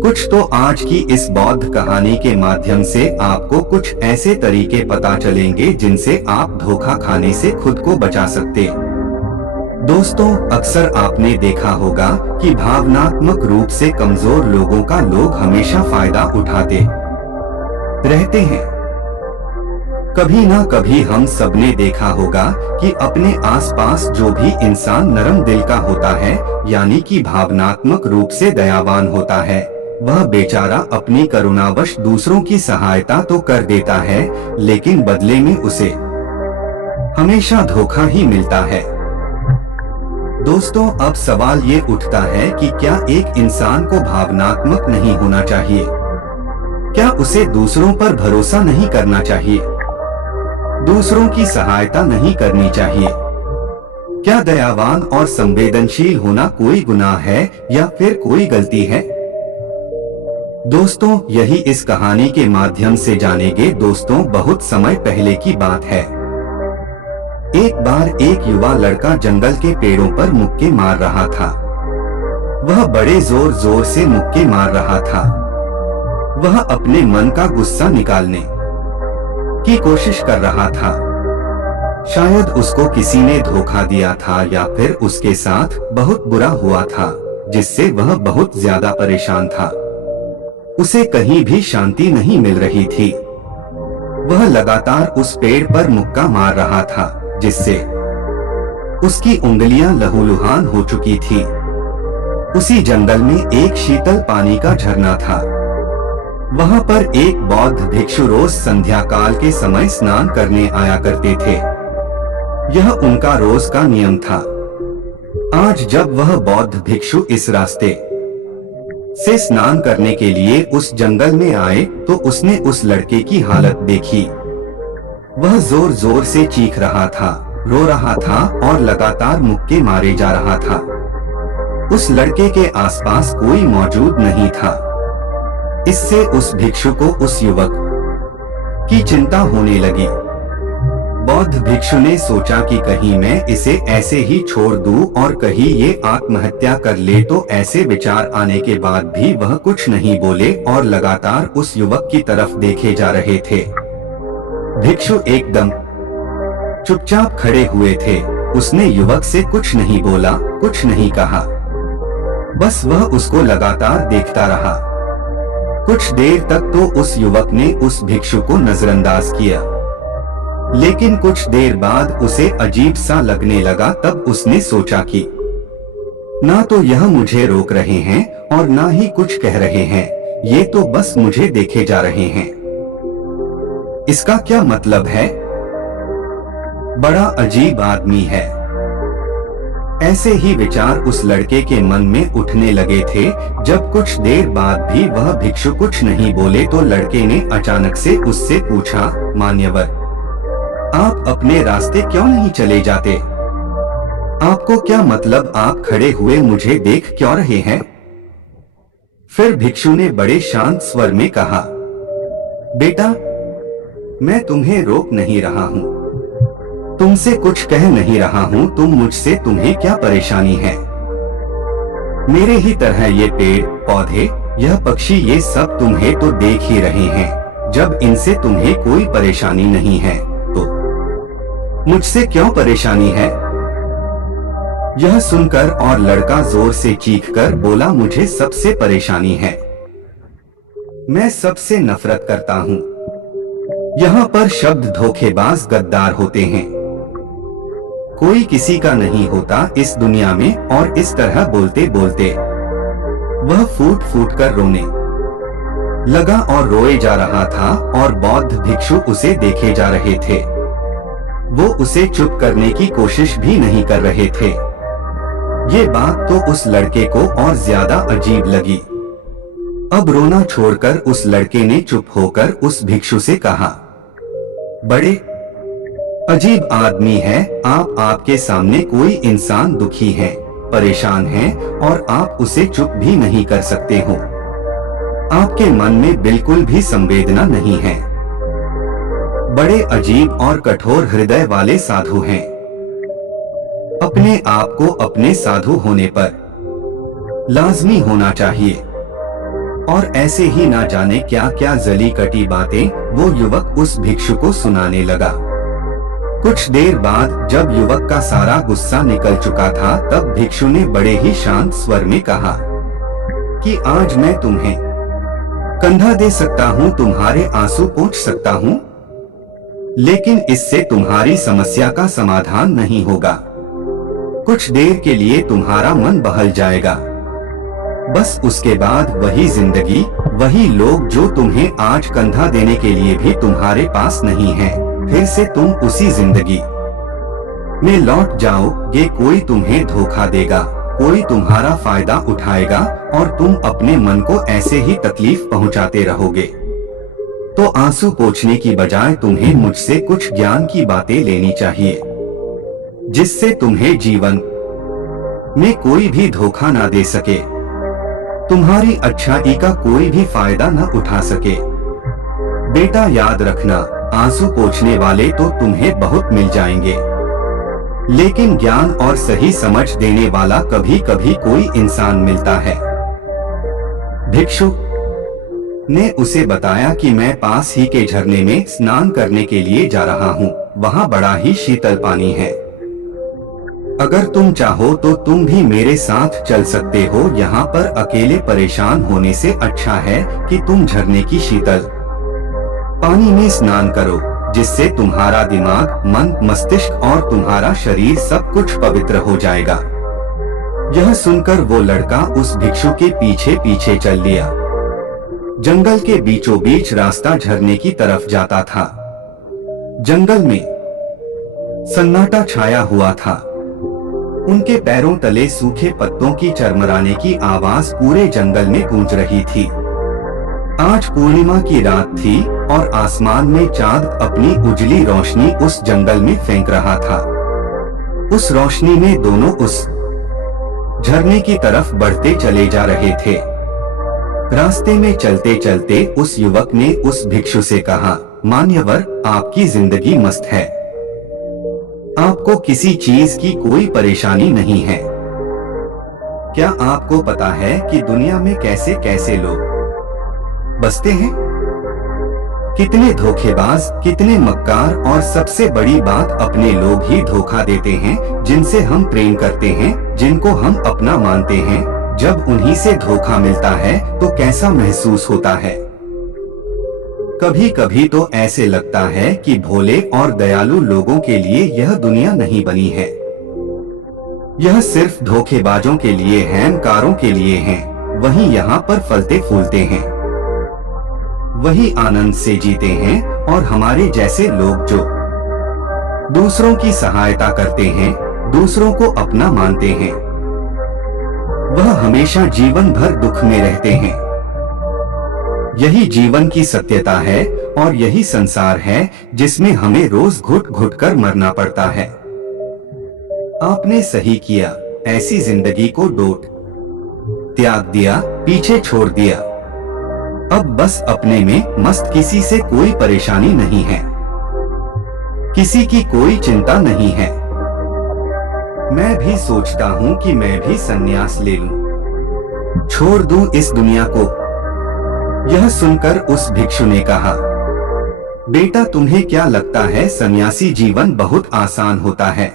कुछ तो आज की इस बौद्ध कहानी के माध्यम से आपको कुछ ऐसे तरीके पता चलेंगे जिनसे आप धोखा खाने से खुद को बचा सकते। दोस्तों, अक्सर आपने देखा होगा कि भावनात्मक रूप से कमजोर लोगों का लोग हमेशा फायदा उठाते रहते हैं। कभी ना कभी हम सबने देखा होगा कि अपने आसपास जो भी इंसान नरम दिल का होता है, यानी कि भावनात्मक रूप से दयावान होता है, वह बेचारा अपनी करुणावश दूसरों की सहायता तो कर देता है, लेकिन बदले में उसे हमेशा धोखा ही मिलता है। दोस्तों, अब सवाल ये उठता है कि क्या एक इंसान को भावनात्मक नहीं होना चाहिए? क्या उसे दूसरों पर भरोसा नहीं करना चाहिए? दूसरों की सहायता नहीं करनी चाहिए? क्या दयावान और संवेदनशील होना कोई गुनाह है या फिर कोई गलती है? दोस्तों, यही इस कहानी के माध्यम से जानेंगे। दोस्तों, बहुत समय पहले की बात है। एक बार एक युवा लड़का जंगल के पेड़ों पर मुक्के मार रहा था। वह बड़े जोर जोर से मुक्के मार रहा था। वह अपने मन का गुस्सा निकालने की कोशिश कर रहा था। शायद उसको किसी ने धोखा दिया था या फिर उसके साथ बहुत बुरा हुआ था, जिससे वह बहुत ज्यादा परेशान था। उसे कहीं भी शांति नहीं मिल रही थी। वह लगातार उस पेड़ पर मुक्का मार रहा था, जिससे उसकी उंगलियां लहूलुहान हो चुकी थी। उसी जंगल में एक शीतल पानी का झरना था। वहां पर एक बौद्ध भिक्षु रोज संध्या काल के समय स्नान करने आया करते थे। यह उनका रोज का नियम था। आज जब वह बौद्ध भिक्षु इस रास्ते से स्नान करने के लिए उस जंगल में आए, तो उसने उस लड़के की हालत देखी। वह जोर जोर से चीख रहा था, रो रहा था और लगातार मुक्के मारे जा रहा था। उस लड़के के आसपास कोई मौजूद नहीं था। इससे उस भिक्षु को उस युवक की चिंता होने लगी। बौद्ध भिक्षु ने सोचा कि कहीं मैं इसे ऐसे ही छोड़ दूं और कहीं ये आत्महत्या कर ले। तो ऐसे विचार आने के बाद भी वह कुछ नहीं बोले और लगातार उस युवक की तरफ देखे जा रहे थे। भिक्षु एकदम चुपचाप खड़े हुए थे। उसने युवक से कुछ नहीं बोला, कुछ नहीं कहा। बस वह उसको लगातार देखता रहा। कुछ देर तक तो उस युवक ने उस भिक्षु को नजरअंदाज किया, लेकिन कुछ देर बाद उसे अजीब सा लगने लगा। तब उसने सोचा कि ना तो यह मुझे रोक रहे हैं और ना ही कुछ कह रहे हैं, ये तो बस मुझे देखे जा रहे हैं। इसका क्या मतलब है? बड़ा अजीब आदमी है। ऐसे ही विचार उस लड़के के मन में उठने लगे थे। जब कुछ देर बाद भी वह भिक्षु कुछ नहीं बोले, तो लड़के ने अचानक से उससे पूछा, मान्यवर, आप अपने रास्ते क्यों नहीं चले जाते? आपको क्या मतलब, आप खड़े हुए मुझे देख क्यों रहे हैं? फिर भिक्षु ने बड़े शांत स्वर में कहा, बेटा, मैं तुम्हें रोक नहीं रहा हूँ, तुमसे कुछ कह नहीं रहा हूँ, तुम मुझसे, तुम्हें क्या परेशानी है? मेरे ही तरह ये पेड़ पौधे, यह पक्षी, ये सब तुम्हें तो देख ही रहे हैं। जब इनसे तुम्हें कोई परेशानी नहीं है, तो मुझसे क्यों परेशानी है? यह सुनकर और लड़का जोर से चीखकर बोला, मुझे सबसे परेशानी है। मैं सबसे नफरत करता हूँ। यहाँ पर शब्द धोखेबाज गद्दार होते हैं। कोई किसी का नहीं होता इस दुनिया में। और इस तरह बोलते बोलते वह फूट फूट कर रोने लगा और रोए जा रहा था और बौद्ध भिक्षु उसे देखे जा रहे थे। वो उसे चुप करने की कोशिश भी नहीं कर रहे थे। ये बात तो उस लड़के को और ज्यादा अजीब लगी। अब रोना छोड़कर उस लड़के ने चुप होकर उस भिक्षु से कहा, बड़े अजीब आदमी है आप। आपके सामने कोई इंसान दुखी है, परेशान है और आप उसे चुप भी नहीं कर सकते हो। आपके मन में बिल्कुल भी संवेदना नहीं है। बड़े अजीब और कठोर हृदय वाले साधु हैं। अपने आप को अपने साधु होने पर लाजमी होना चाहिए और ऐसे ही ना जाने क्या क्या जली कटी बातें वो युवक उस भिक्षु को सुनाने लगा। कुछ देर बाद जब युवक का सारा गुस्सा निकल चुका था, तब भिक्षु ने बड़े ही शांत स्वर में कहा कि आज मैं तुम्हें कंधा दे सकता हूँ, तुम्हारे आंसू पोंछ सकता हूँ, लेकिन इससे तुम्हारी समस्या का समाधान नहीं होगा। कुछ देर के लिए तुम्हारा मन बहल जाएगा, बस उसके बाद वही जिंदगी, वही लोग जो तुम्हें आज कंधा देने के लिए भी तुम्हारे पास नहीं है, फिर से तुम उसी जिंदगी में लौट जाओगे। कोई तुम्हें धोखा देगा, कोई तुम्हारा फायदा उठाएगा और तुम अपने मन को ऐसे ही तकलीफ पहुंचाते रहोगे। तो आंसू पोंछने की बजाय तुम्हें मुझसे कुछ ज्ञान की बातें लेनी चाहिए, जिससे तुम्हें जीवन में कोई भी धोखा ना दे सके, तुम्हारी अच्छाई का कोई भी फायदा न उठा सके। बेटा याद रखना, आंसू पोंछने वाले तो तुम्हें बहुत मिल जाएंगे, लेकिन ज्ञान और सही समझ देने वाला कभी कभी कोई इंसान मिलता है। भिक्षु ने उसे बताया कि मैं पास ही के झरने में स्नान करने के लिए जा रहा हूँ, वहाँ बड़ा ही शीतल पानी है। अगर तुम चाहो तो तुम भी मेरे साथ चल सकते हो। यहाँ पर अकेले परेशान होने से अच्छा है कि तुम झरने की शीतल पानी में स्नान करो, जिससे तुम्हारा दिमाग, मन, मस्तिष्क और तुम्हारा शरीर सब कुछ पवित्र हो जाएगा। यह सुनकर वो लड़का उस भिक्षु के पीछे पीछे चल लिया। जंगल के बीचों बीच रास्ता झरने की तरफ जाता था। जंगल में सन्नाटा छाया हुआ था। उनके पैरों तले सूखे पत्तों की चरमराने की आवाज पूरे जंगल में गूंज रही थी। आज पूर्णिमा की रात थी और आसमान में चांद अपनी उजली रोशनी उस जंगल में फेंक रहा था। उस रोशनी में दोनों उस झरने की तरफ बढ़ते चले जा रहे थे। रास्ते में चलते चलते उस युवक ने उस भिक्षु से कहा, मान्यवर, आपकी जिंदगी मस्त है, आपको किसी चीज की कोई परेशानी नहीं है। क्या आपको पता है कि दुनिया में कैसे कैसे लोग बसते हैं? कितने धोखेबाज, कितने मक्कार, और सबसे बड़ी बात, अपने लोग ही धोखा देते हैं, जिनसे हम प्रेम करते हैं, जिनको हम अपना मानते हैं। जब उन्हीं से धोखा मिलता है तो कैसा महसूस होता है? कभी कभी तो ऐसे लगता है कि भोले और दयालु लोगों के लिए यह दुनिया नहीं बनी है। यह सिर्फ धोखेबाजों के लिए, अहंकारों के लिए है। वही यहाँ पर फलते फूलते हैं, वही आनंद से जीते हैं, और हमारे जैसे लोग जो दूसरों की सहायता करते हैं, दूसरों को अपना मानते हैं, वह हमेशा जीवन भर दुख में रहते हैं। यही जीवन की सत्यता है और यही संसार है जिसमें हमें रोज घुट घुट कर मरना पड़ता है। आपने सही किया, ऐसी जिंदगी को डोट त्याग दिया, पीछे छोड़ दिया। अब बस अपने में मस्त, किसी से कोई परेशानी नहीं है, किसी की कोई चिंता नहीं है। मैं भी सोचता हूँ कि मैं भी संन्यास ले लूं, छोड़ दूं इस दुनिया को। यह सुनकर उस भिक्षु ने कहा, बेटा तुम्हें क्या लगता है सन्यासी जीवन बहुत आसान होता है?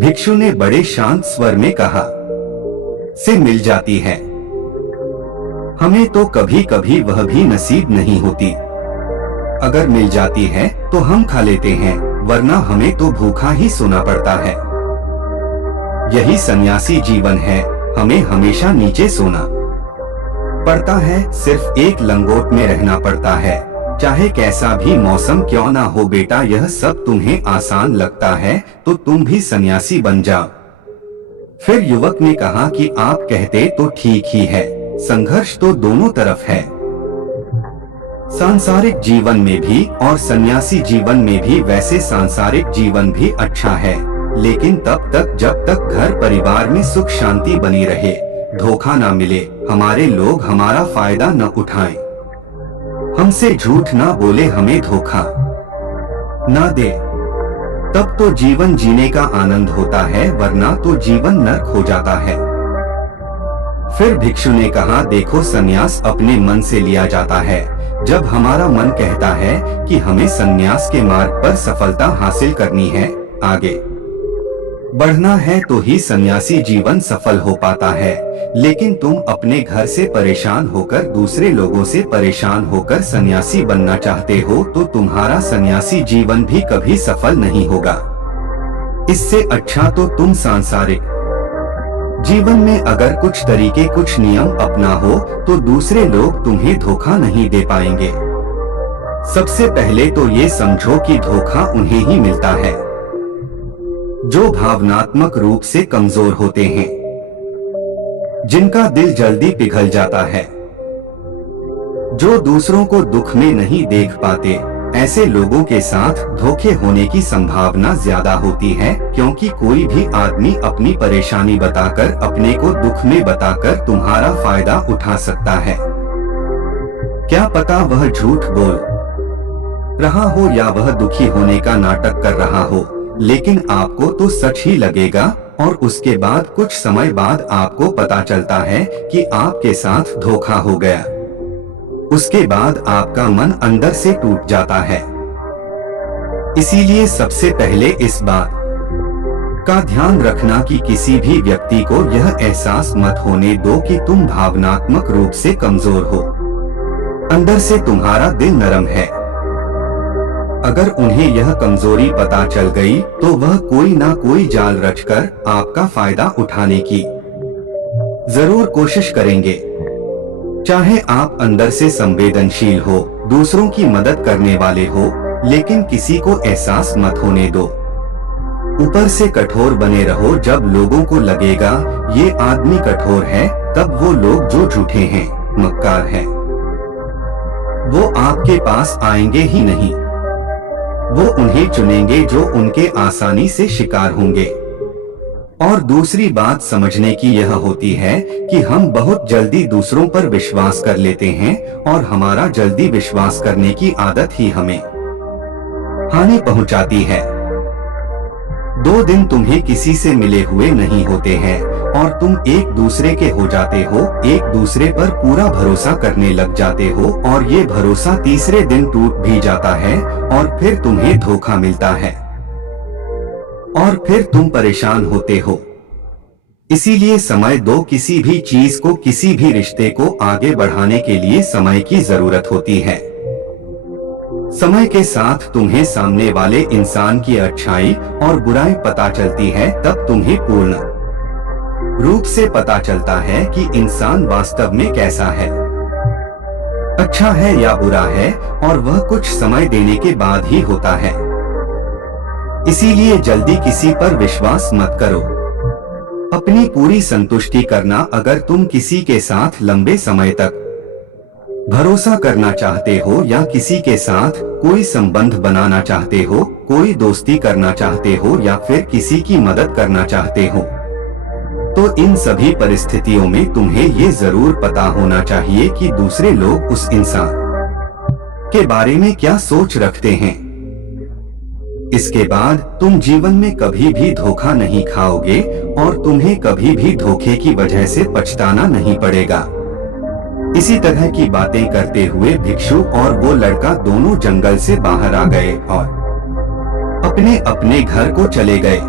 भिक्षु ने बड़े शांत स्वर में कहा, से मिल जाती है, हमें तो कभी कभी वह भी नसीब नहीं होती। अगर मिल जाती है तो हम खा लेते हैं, वरना हमें तो भूखा ही सोना पड़ता है। यही सन्यासी जीवन है, हमें हमेशा नीचे सोना पड़ता है, सिर्फ एक लंगोट में रहना पड़ता है, चाहे कैसा भी मौसम क्यों ना हो। बेटा, यह सब तुम्हें आसान लगता है तो तुम भी सन्यासी बन जाओ। फिर युवक ने कहा कि आप कहते तो ठीक ही है, संघर्ष तो दोनों तरफ है, सांसारिक जीवन में भी और सन्यासी जीवन में भी। वैसे सांसारिक जीवन भी अच्छा है, लेकिन तब तक जब तक घर परिवार में सुख शांति बनी रहे, धोखा ना मिले, हमारे लोग हमारा फायदा न उठाएं, हमसे झूठ ना बोले, हमें धोखा ना दे, तब तो जीवन जीने का आनंद होता है, वरना तो जीवन नर्क हो जाता है। फिर भिक्षु ने कहा, देखो संन्यास अपने मन से लिया जाता है। जब हमारा मन कहता है कि हमें संन्यास के मार्ग पर सफलता हासिल करनी है, आगे बढ़ना है, तो ही सन्यासी जीवन सफल हो पाता है। लेकिन तुम अपने घर से परेशान होकर, दूसरे लोगों से परेशान होकर सन्यासी बनना चाहते हो, तो तुम्हारा सन्यासी जीवन भी कभी सफल नहीं होगा। इससे अच्छा तो तुम सांसारिक जीवन में अगर कुछ तरीके, कुछ नियम अपना हो, तो दूसरे लोग तुम्हें धोखा नहीं दे पाएंगे। सबसे पहले तो ये समझो कि धोखा उन्हें ही मिलता है जो भावनात्मक रूप से कमजोर होते हैं, जिनका दिल जल्दी पिघल जाता है, जो दूसरों को दुख में नहीं देख पाते। ऐसे लोगों के साथ धोखे होने की संभावना ज्यादा होती है, क्योंकि कोई भी आदमी अपनी परेशानी बताकर, अपने को दुख में बताकर तुम्हारा फायदा उठा सकता है। क्या पता वह झूठ बोल रहा हो या वह दुखी होने का नाटक कर रहा हो, लेकिन आपको तो सच ही लगेगा, और उसके बाद कुछ समय बाद आपको पता चलता है कि आपके साथ धोखा हो गया। उसके बाद आपका मन अंदर से टूट जाता है। इसीलिए सबसे पहले इस बात का ध्यान रखना कि किसी भी व्यक्ति को यह एहसास मत होने दो कि तुम भावनात्मक रूप से कमजोर हो। अंदर से तुम्हारा दिल नरम है। अगर उन्हें यह कमजोरी पता चल गई, तो वह कोई ना कोई जाल रचकर आपका फायदा उठाने की जरूर कोशिश करेंगे। चाहे आप अंदर से संवेदनशील हो, दूसरों की मदद करने वाले हो, लेकिन किसी को एहसास मत होने दो। ऊपर से कठोर बने रहो। जब लोगों को लगेगा ये आदमी कठोर है, तब वो लोग जो झूठे हैं, मक्कार हैं, वो आपके पास आएंगे ही नहीं। वो उन्हें चुनेंगे जो उनके आसानी से शिकार होंगे। और दूसरी बात समझने की यह होती है कि हम बहुत जल्दी दूसरों पर विश्वास कर लेते हैं, और हमारा जल्दी विश्वास करने की आदत ही हमें हानि पहुंचाती है। 2 दिन तुम्हें किसी से मिले हुए नहीं होते हैं और तुम एक दूसरे के हो जाते हो, एक दूसरे पर पूरा भरोसा करने लग जाते हो, और ये भरोसा तीसरे दिन टूट भी जाता है, और फिर तुम्हें धोखा मिलता है, और फिर तुम परेशान होते हो। इसीलिए समय दो। किसी भी चीज को, किसी भी रिश्ते को आगे बढ़ाने के लिए समय की जरूरत होती है। समय के साथ तुम्हें सामने वाले इंसान की अच्छाई और बुराई पता चलती है, तब तुम्हें पूर्ण रूप से पता चलता है कि इंसान वास्तव में कैसा है, अच्छा है या बुरा है, और वह कुछ समय देने के बाद ही होता है। इसीलिए जल्दी किसी पर विश्वास मत करो। अपनी पूरी संतुष्टि करना। अगर तुम किसी के साथ लंबे समय तक भरोसा करना चाहते हो, या किसी के साथ कोई संबंध बनाना चाहते हो, कोई दोस्ती करना चाहते हो, या फिर किसी की मदद करना चाहते हो, तो इन सभी परिस्थितियों में तुम्हें ये जरूर पता होना चाहिए कि दूसरे लोग उस इंसान के बारे में क्या सोच रखते हैं। इसके बाद तुम जीवन में कभी भी धोखा नहीं खाओगे, और तुम्हें कभी भी धोखे की वजह से पछताना नहीं पड़ेगा। इसी तरह की बातें करते हुए भिक्षु और वो लड़का दोनों जंगल से बाहर आ गए और अपने अपने घर को चले गए।